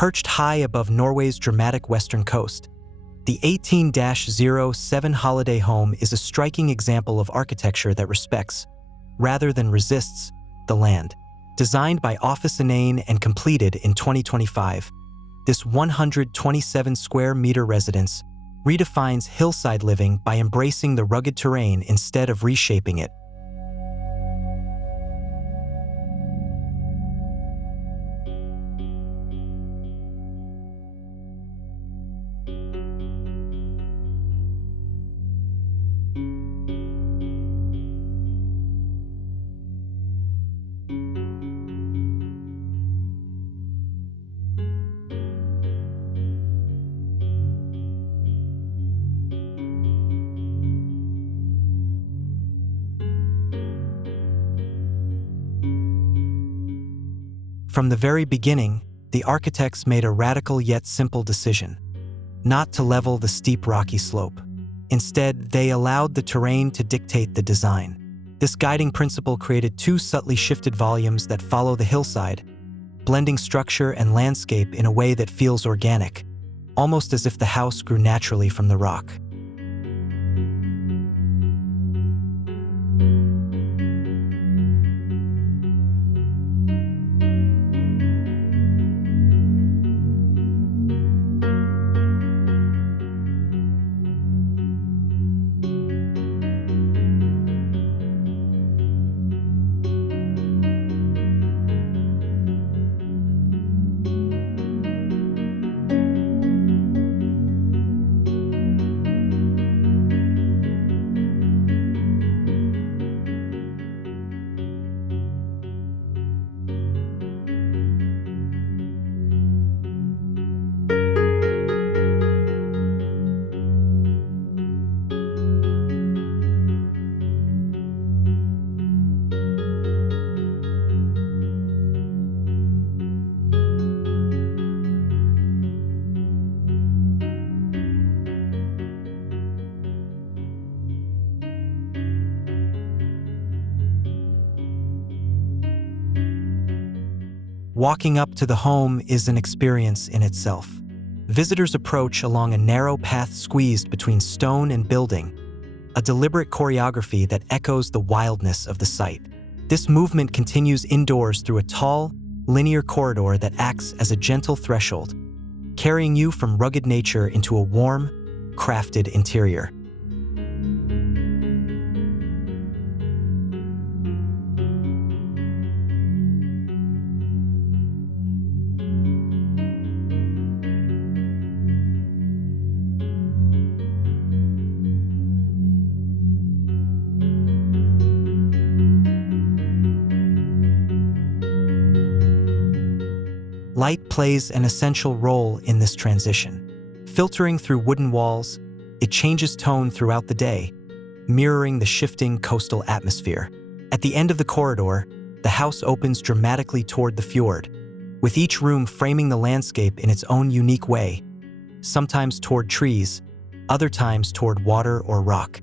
Perched high above Norway's dramatic western coast, the 18-07 holiday home is a striking example of architecture that respects, rather than resists, the land. Designed by OFFICE INAINN and completed in 2025, this 127-square-meter residence redefines hillside living by embracing the rugged terrain instead of reshaping it. From the very beginning, the architects made a radical yet simple decision: not to level the steep rocky slope. Instead, they allowed the terrain to dictate the design. This guiding principle created two subtly shifted volumes that follow the hillside, blending structure and landscape in a way that feels organic, almost as if the house grew naturally from the rock. Walking up to the home is an experience in itself. Visitors approach along a narrow path squeezed between stone and building, a deliberate choreography that echoes the wildness of the site. This movement continues indoors through a tall, linear corridor that acts as a gentle threshold, carrying you from rugged nature into a warm, crafted interior. Light plays an essential role in this transition. Filtering through wooden walls, it changes tone throughout the day, mirroring the shifting coastal atmosphere. At the end of the corridor, the house opens dramatically toward the fjord, with each room framing the landscape in its own unique way, sometimes toward trees, other times toward water or rock.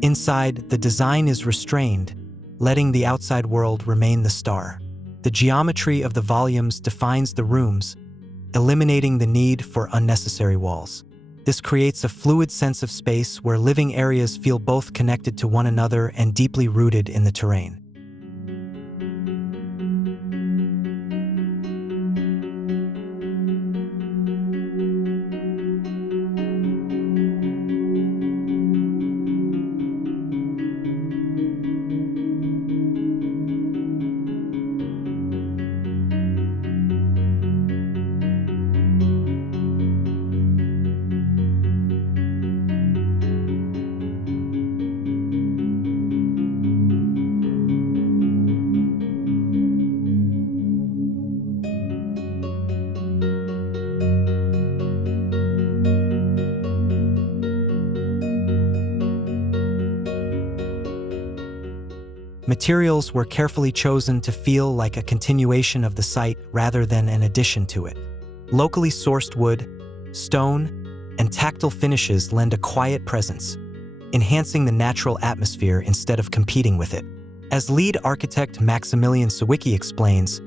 Inside, the design is restrained, letting the outside world remain the star. The geometry of the volumes defines the rooms, eliminating the need for unnecessary walls. This creates a fluid sense of space where living areas feel both connected to one another and deeply rooted in the terrain. Materials were carefully chosen to feel like a continuation of the site rather than an addition to it. Locally sourced wood, stone, and tactile finishes lend a quiet presence, enhancing the natural atmosphere instead of competing with it. As lead architect Maximilian Sawicki explains,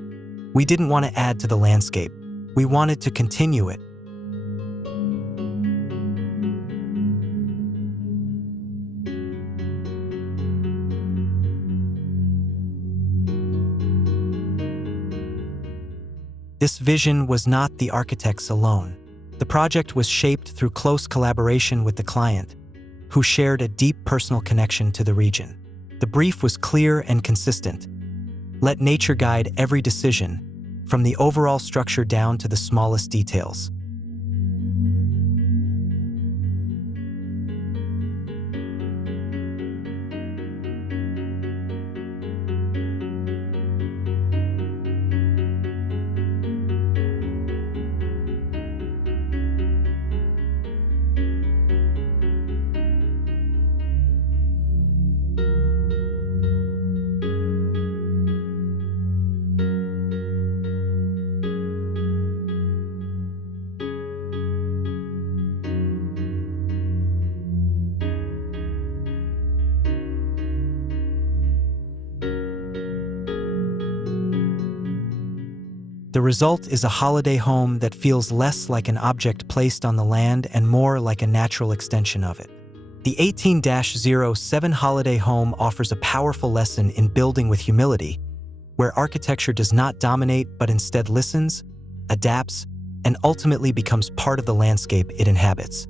"We didn't want to add to the landscape. We wanted to continue it." This vision was not the architect's alone. The project was shaped through close collaboration with the client, who shared a deep personal connection to the region. The brief was clear and consistent. Let nature guide every decision, from the overall structure down to the smallest details. The result is a holiday home that feels less like an object placed on the land and more like a natural extension of it. The 18-07 holiday home offers a powerful lesson in building with humility, where architecture does not dominate but instead listens, adapts, and ultimately becomes part of the landscape it inhabits.